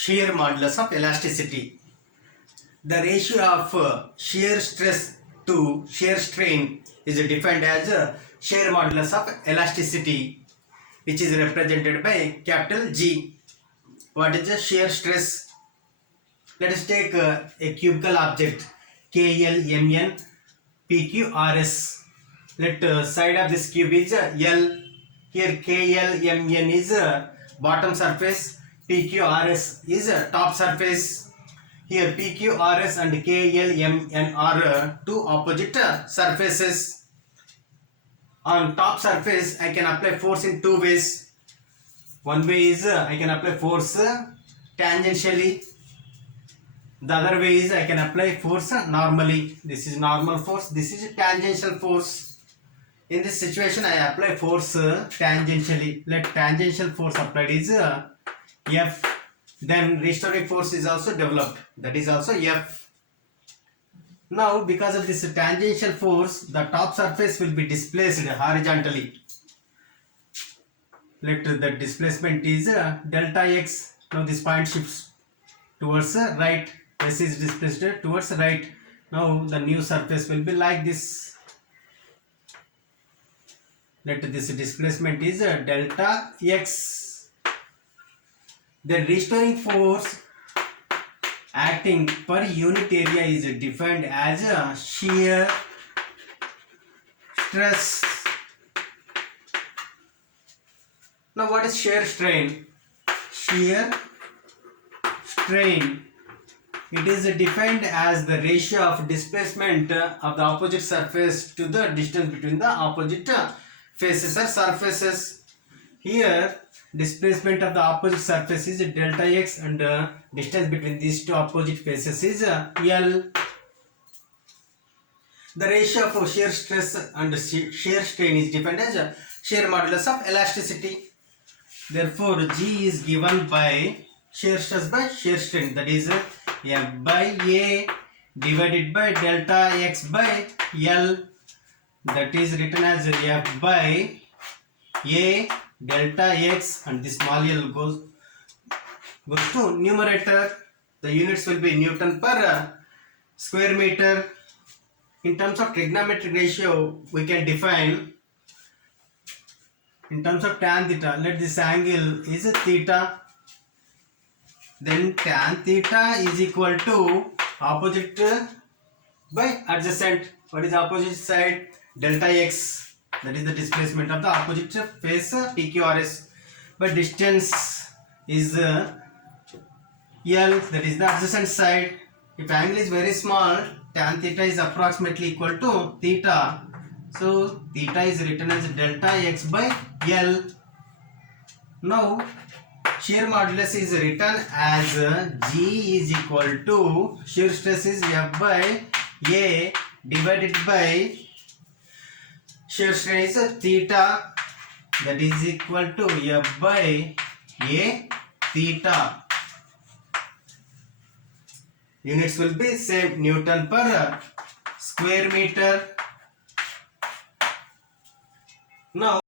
shear modulus of elasticity. The ratio of shear stress to shear strain is defined as shear modulus of elasticity, which is represented by capital G. What is the shear stress? Let us take a cubical object KLMN PQRS. Let side of this cube is L. Here KLMN is bottom surface, PQRS is top surface. Here PQRS and KLMN are two opposite surfaces. On top surface I can apply force in two ways. One way is I can apply force tangentially. The other way is I can apply force normally. This is normal force, this is tangential force. In this situation I apply force tangentially. Let tangential force applied is F. Then restoring force is also developed, that is also F. Now because of this tangential force, the top surface will be displaced horizontally. Let the displacement is delta x. Now this point shifts towards right. S is displaced towards right. Now the new surface will be like this. Let this displacement is delta x. The restoring force acting per unit area is defined as a shear stress. Now what is shear strain? Shear strain, it is defined as the ratio of displacement of the opposite surface to the distance between the opposite faces or surfaces. Here displacement of the opposite surface is delta x and distance between these two opposite faces is L. The ratio of shear stress and shear strain is defined as shear modulus of elasticity. Therefore G is given by shear stress by shear strain, that is F by A divided by delta x by L, that is written as F by A delta x, and this small l goes to numerator. The units will be Newton per square meter. In terms of trigonometric ratio we can define in terms of tan theta. Let this angle is theta, then tan theta is equal to opposite by adjacent. What is opposite side? Delta x, that is the displacement of the opposite face PQRS, but distance is L, that is the adjacent side. If angle is very small, tan theta is approximately equal to theta, so theta is written as delta x by L. Now shear modulus is written as G is equal to shear stress is F by A divided by shear strain is theta, that is equal to F by A theta. Units will be same, Newton per square meter. Now